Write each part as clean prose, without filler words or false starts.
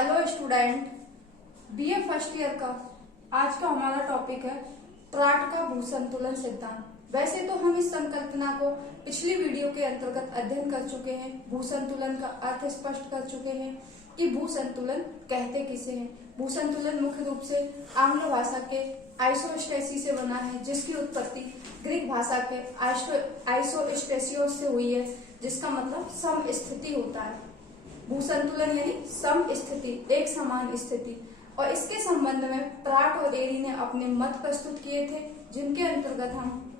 Hello student, BA first year का आज का हमारा टॉपिक है प्राट का भूसंतुलन सिद्धांत। वैसे तो हम इस संकल्पना को पिछली वीडियो के अंतर्गत अध्ययन कर चुके हैं। भूसंतुलन का अर्थ स्पष्ट कर चुके हैं कि भूसंतुलन कहते किसे हैं। भूसंतुलन मुख्य रूप से आंग्ल भाषा के आइसोस्टेसी से बना है, जिसकी उत्पत्ति ग्रीक भाषा के आइसोस्टेसियोस से हुई है, जिसका मतलब सम स्थिति होता है। भूसंतुलन यानी सम स्थिति, एक समान स्थिति। और इसके संबंध में प्राट और एरी ने अपने मत प्रस्तुत किए थे, जिनके अंतर्गत हम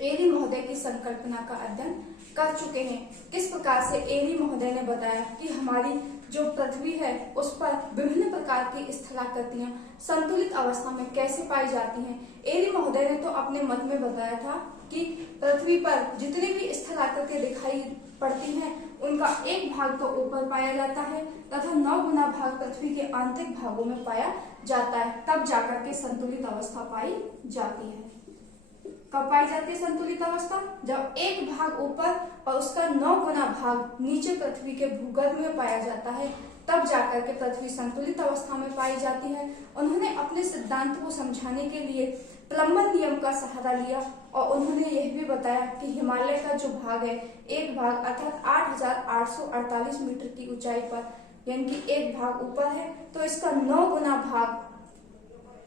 एरी महोदय की संकल्पना का अध्ययन कर चुके हैं। किस प्रकार से एरी महोदय ने बताया कि हमारी जो पृथ्वी है उस पर विभिन्न प्रकार की स्थलाकृतियां संतुलित अवस्था में कैसे पाई जाती हैं। एरी महोदय ने तो अपने मत में बताया था कि पृथ्वी पर जितनी भी स्थलाकृतियां दिखाई पड़ती हैं उनका एक भाग तो ऊपर पाया जाता है तथा 9 गुना भाग पृथ्वी के आंतरिक भागों में पाया जाता है। तब जाकर के संतुलित अवस्था पाई जाती है। कब पाई जाती है संतुलित अवस्था? जब एक भाग ऊपर और उसका 9 गुना भाग नीचे पृथ्वी के भूगर्भ में पाया जाता है, तब जाकर के पृथ्वी संतुलित अवस्था में पाई जाती है। उन्होंने अपने सिद्धांत को समझाने के लिए प्लम्बन नियम का सहारा लिया और उन्होंने यह भी बताया कि हिमालय का जो भाग है, एक भाग अर्थात 8,848 मीटर की ऊंचाई पर, यानी कि एक भाग ऊपर है, तो इसका 9 गुना भाग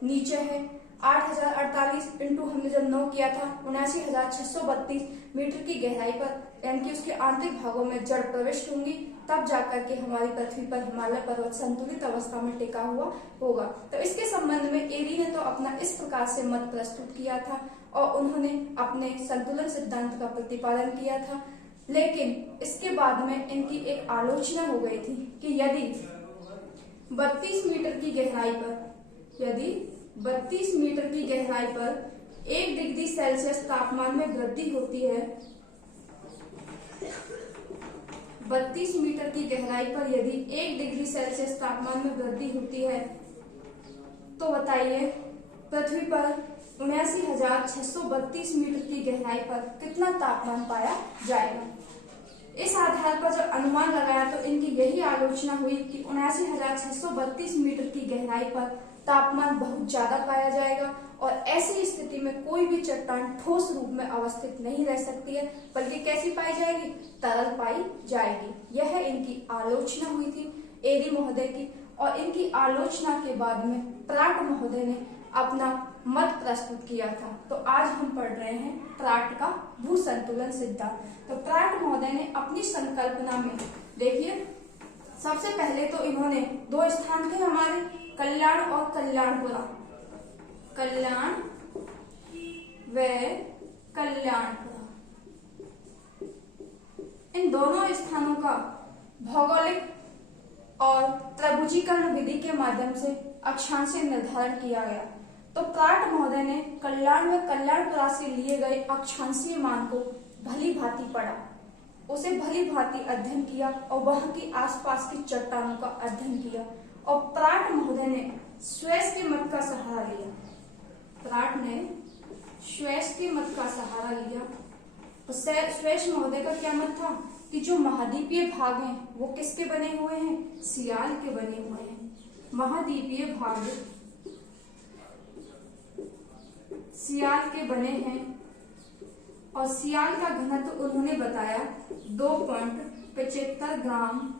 नीचे है। 8,048 इंटू हमने जब 9 किया था 79,632 मीटर की गहराई पर, यानी कि उसके आंतरिक भागों में जड़ प्रविष्ट होंगी, तब जाकर के हमारी पृथ्वी पर हिमालय पर्वत संतुलित अवस्था में टिका हुआ होगा। तो इसके संबंध में एरी ने तो अपना इस प्रकार से मत प्रस्तुत किया था और उन्होंने अपने संतुलन सिद्धांत का प्रतिपादन किया था। लेकिन इसके बाद में इनकी एक आलोचना हो गई थी कि यदि 32 मीटर की गहराई पर 1 डिग्री सेल्सियस तापमान में वृद्धि होती है, 32 मीटर की गहराई पर यदि 1 डिग्री सेल्सियस तापमान में वृद्धि होती है, तो बताइए पृथ्वी पर 79,632 मीटर की गहराई पर कितना तापमान पाया जाएगा। इस आधार पर जब अनुमान लगाया तो इनकी यही आलोचना हुई कि 79,632 मीटर की गहराई पर तापमान बहुत ज्यादा पाया जाएगा और ऐसी स्थिति में कोई भी चट्टान ठोस रूप में अवस्थित नहीं रह सकती है, बल्कि कैसी पाई जाएगी? तरल पाई जाएगी। यह इनकी आलोचना हुई थी एरी महोदय की। और इनकी आलोचना के बाद में प्राट महोदय ने अपना मत प्रस्तुत किया था। तो आज हम पढ़ रहे हैं प्राट का भूसंतुलन सिद्धांत। तो प्राट महोदय ने अपनी संकल्पना में, देखिए, सबसे पहले तो इन्होंने 2 स्थान थे हमारे, कल्याण और कल्याणपुरा, कल्याण व कल्याणपुरा। इन दोनों स्थानों का भौगोलिक और त्रिभुजीकरण विधि के माध्यम से अक्षांशीय निर्धारण किया गया। तो प्राट महोदय ने कल्याण व कल्याणपुरा से लिए गए अक्षांशीय मान को भली भांति पढ़ा, उसे भली भांति अध्ययन किया और वहां की आसपास की चट्टानों का अध्ययन किया। और प्राट महोदय ने स्वेस के मत का सहारा लिया। प्राट ने स्वेस के मत का सहारा लिया। तो स्वेस महोदय का क्या मत था कि जो महाद्वीपीय भाग हैं वो किसके बने हुए हैं? सियाल के बने हुए हैं। महाद्वीपीय भाग सियाल के बने हैं और सियाल का घनत्व उन्होंने बताया 2.75 ग्राम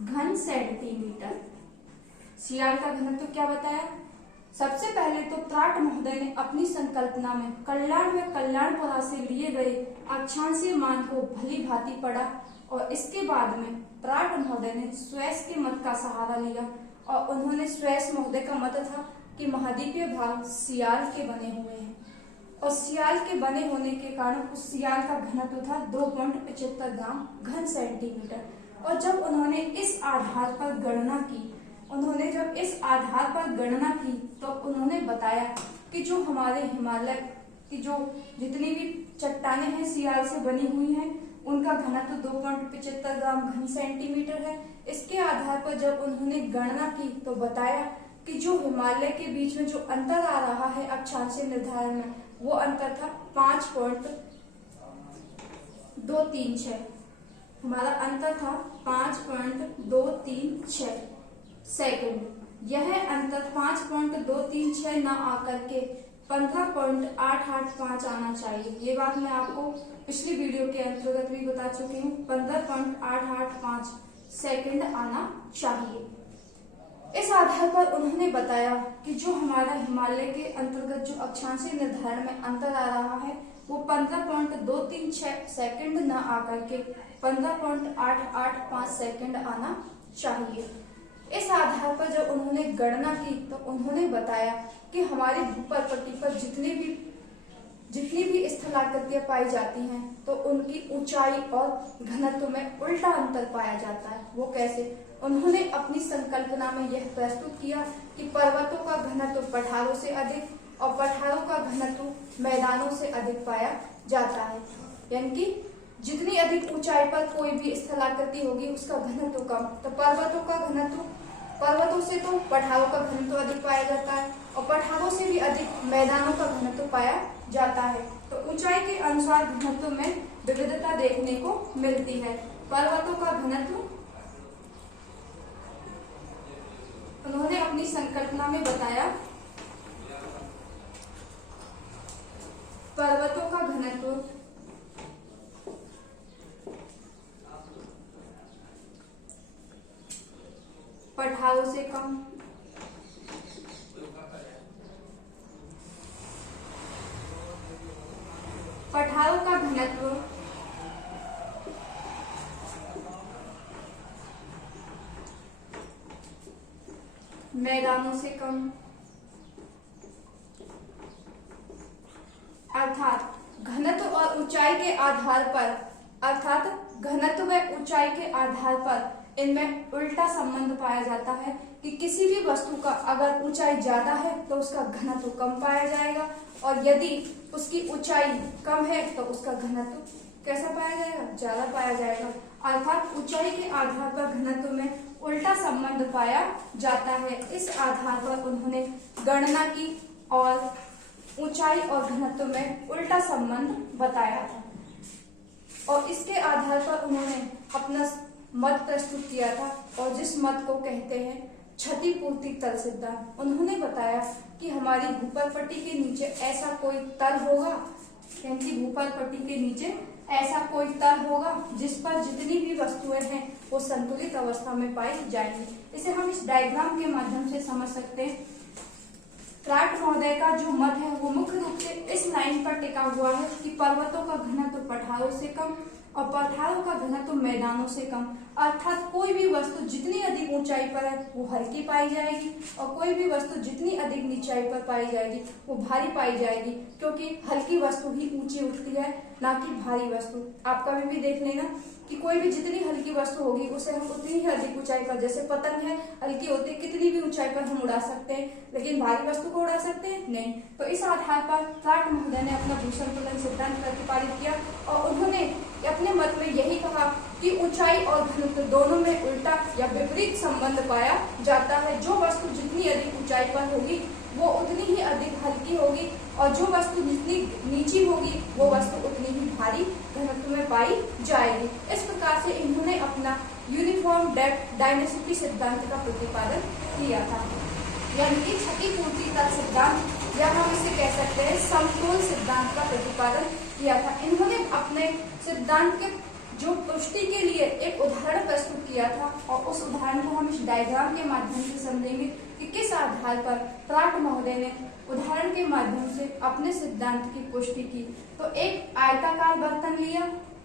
घन सेंटीमीटर। सियाल का घनत्व क्या बताया? सबसे पहले तो प्राट महोदय ने अपनी संकल्पना में कल्याण व कल्याणपुरा से लिए गए अक्षांशीय मान को भली भांति पढ़ा और इसके बाद में प्राट महोदय ने स्वेस के मत का सहारा लिया और उन्होंने स्वेस महोदय का मत था कि महाद्वीपीय भाग सियाल के बने हुए हैं और सियाल के बने होने के कारण उस सियाल का घनत्व था 2.75 ग्राम घन सेंटीमीटर। और जब उन्होंने इस आधार पर गणना की तो उन्होंने बताया कि जो हमारे हिमालय की जो जितनी भी चट्टानें हैं सियाल से बनी हुई हैं, उनका घनत्व 2.75 ग्राम घन सेंटीमीटर है। इसके आधार पर जब उन्होंने गणना की तो बताया कि जो हिमालय के बीच में जो अंतर आ रहा है अक्षांशीय निर्धारण में, वो अंतर था 5.236। हमारा अंतर था 5.236 सेकंड। यह अंतर 5.236 ना आकर के 15.885 आना चाहिए। ये बात मैं आपको पिछली वीडियो के अंतर्गत भी बता चुकी हूँ। 15.885 सेकंड आना चाहिए। इस आधार पर उन्होंने बताया कि जो हमारा हिमालय के अंतर्गत जो अक्षांशीय निर्धारण में अंतर आ रहा है वो 15.236 सेकंड न आकर के 15.885 सेकंड आना चाहिए। इस आधार पर जब उन्होंने गणना की तो उन्होंने बताया कि हमारी भूपरिपट्टी पर जितनी भी स्थलाकृतियां पाई जाती हैं तो उनकी ऊंचाई और घनत्व में उल्टा अंतर पाया जाता है। वो कैसे? उन्होंने अपनी संकल्पना में यह प्रस्तुत किया कि पर्वतों का घनत्व पठारों से अधिक और पठारों का घनत्व मैदानों से अधिक पाया जाता है। यानी कि जितनी अधिक ऊंचाई पर कोई भी स्थलाकृति होगी उसका घनत्व कम, तो पर्वतों से तो पठारों का घनत्व अधिक पाया जाता है और पठारों से भी अधिक मैदानों का घनत्व पाया जाता है। तो ऊंचाई के अनुसार घनत्व में विविधता देखने को मिलती है। पर्वतों का घनत्व उन्होंने अपनी संकल्पना में बताया, पर्वतों का घनत्व पठारों से कम, पठारों का घनत्व मैदानों से कम, अर्थात घनत्व और ऊंचाई के आधार पर, घनत्व व ऊंचाई के आधार पर इनमें उल्टा संबंध पाया जाता है कि किसी भी वस्तु का अगर ऊंचाई ज्यादा है तो उसका घनत्व कम पाया जाएगा और यदि उसकी ऊंचाई कम है तो उसका घनत्व कैसा पाया जाएगा? ज्यादा पाया जाएगा। अर्थात ऊंचाई के आधार पर घनत्व में उल्टा संबंध पाया जाता है। इस आधार पर उन्होंने गणना की और ऊंचाई और घनत्व में उल्टा संबंध बताया था और इसके आधार पर उन्होंने अपना मत प्रस्तुत किया था और जिस मत को कहते हैं क्षतिपूर्ति तल सिद्धांत। उन्होंने बताया कि हमारी भूपरिपट्टी के नीचे ऐसा कोई तल होगा, यानी भूपरिपट्टी के नीचे ऐसा कोई तल होगा जिस पर जितनी भी वस्तुएं हैं वो संतुलित अवस्था में पाई जाएंगी। इसे हम इस डायग्राम के माध्यम से समझ सकते हैं। प्राट महोदय का जो मत है वो मुख्य रूप से इस लाइन पर टिका हुआ है कि पर्वतों का घनत्व पठारों से कम और पठारों का घनत्व मैदानों से कम। अर्थात कोई भी वस्तु जितनी अधिक ऊंचाई पर है वो हल्की पाई जाएगी और कोई भी वस्तु जितनी अधिक नीचाई पर पाई जाएगी वो भारी पाई जाएगी, क्योंकि हल्की वस्तु ही ऊंची उठती है, ना कि भारी वस्तु। आप कभी भी देख लेना कि कोई भी जितनी हल्की वस्तु होगी उसे हम उतनी ही अधिक ऊंचाई पर, जैसे पतंग है हल्की होती है, कितनी भी ऊंचाई पर हम उड़ा सकते हैं, लेकिन भारी वस्तु को उड़ा सकते हैं नहीं। तो इस आधार पर प्राट महोदय ने अपना भूसंतुलन सिद्धांत प्रतिपादित किया और उन्होंने अपने मत में यही कहा कि ऊंचाई और घनत्व दोनों में उल्टा या विपरीत संबंध पाया जाता है। जो वस्तु जितनी अधिक ऊंचाई पर होगी वो उतनी ही अधिक हल्की होगी और जो वस्तु जितनी नीची होगी वो वस्तु उतनी ही भारी घनत्व में पाई जाएगी। इस प्रकार से इन्होंने अपना यूनिफॉर्म डेप्थ डायनेसिटी सिद्धांत का प्रतिपादन किया था, यानी कि क्षतिपूर्ति तल सिद्धांत या हम इसे कह सकते हैं समतोल सिद्धांत का प्रतिपादन किया था। इन्होंने अपने सिद्धांत के जो पुष्टि के लिए एक उदाहरण प्रस्तुत किया था और उस उदाहरण को हम इस डायग्राम के माध्यम से समझेंगे कि किस आधार पर प्राट महोदय ने उदाहरण के माध्यम से अपने सिद्धांत की पुष्टि की। तो एक आयताकार बर्तन लिया,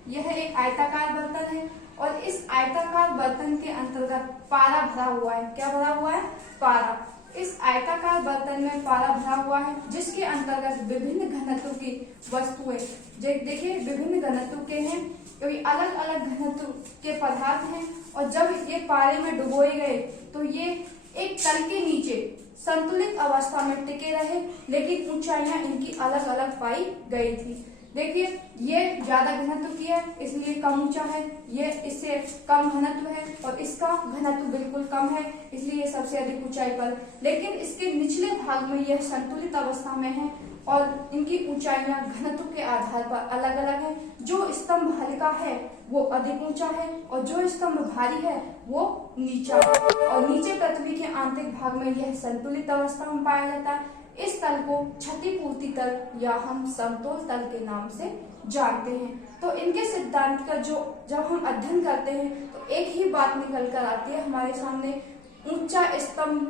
यह एक आयताकार बर्तन है और इस आयताकार बर्तन के अंतर्गत पारा भरा हुआ है। क्या भरा हुआ है? पारा। इस आयताकार बर्तन में पारा भरा हुआ है जिसके अंतर्गत विभिन्न घनत्व की वस्तुएं, देखिए विभिन्न घनत्व के हैं, क्योंकि अलग अलग घनत्व के पदार्थ हैं और जब ये पारे में डुबोए गए तो ये एक तल के नीचे संतुलित अवस्था में टिके रहे, लेकिन ऊंचाइयां इनकी अलग अलग पाई गई थी। देखिए ये ज्यादा घनत्व की है इसलिए कम ऊंचा है, ये इससे कम घनत्व है और इसका घनत्व बिल्कुल कम है इसलिए सबसे अधिक ऊंचाई पर, लेकिन इसके निचले भाग में यह संतुलित अवस्था में है और इनकी ऊंचाइयां घनत्व के आधार पर अलग अलग है। जो स्तंभ हल्का है वो अधिक ऊंचा है और जो स्तंभ भारी है वो नीचा है। और नीचे पृथ्वी के आंतरिक भाग में यह संतुलित अवस्था में पाया जाता है। इस तल को क्षतिपूर्ति तल या हम समतोल तल के नाम से जानते हैं। तो इनके सिद्धांत का जो जब हम अध्ययन करते हैं तो एक ही बात निकल कर आती है हमारे सामने, ऊंचा स्तंभ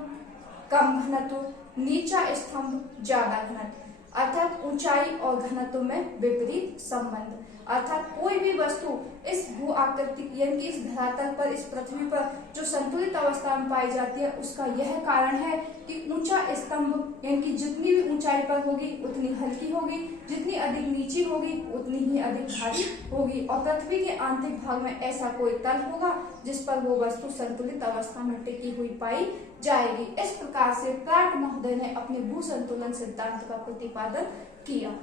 कम घनत्व, नीचा स्तंभ ज्यादा घनत्व, अर्थात ऊंचाई और घनत्व में विपरीत संबंध। अर्थात कोई भी वस्तु इस भू आकृति यानी कि इस धरातल पर, इस पृथ्वी पर जो संतुलित अवस्था में पाई जाती है उसका यह कारण है कि ऊंचा स्तंभ यानी कि जितनी भी ऊंचाई पर होगी उतनी हल्की होगी, जितनी अधिक नीची होगी उतनी ही अधिक भारी होगी। और पृथ्वी के आंतरिक भाग में ऐसा कोई तल होगा जिस पर वो वस्तु संतुलित अवस्था में टिकी हुई पाई जाएगी। इस प्रकार से प्राट महोदय ने अपने भू संतुलन सिद्धांत का प्रतिपादन किया।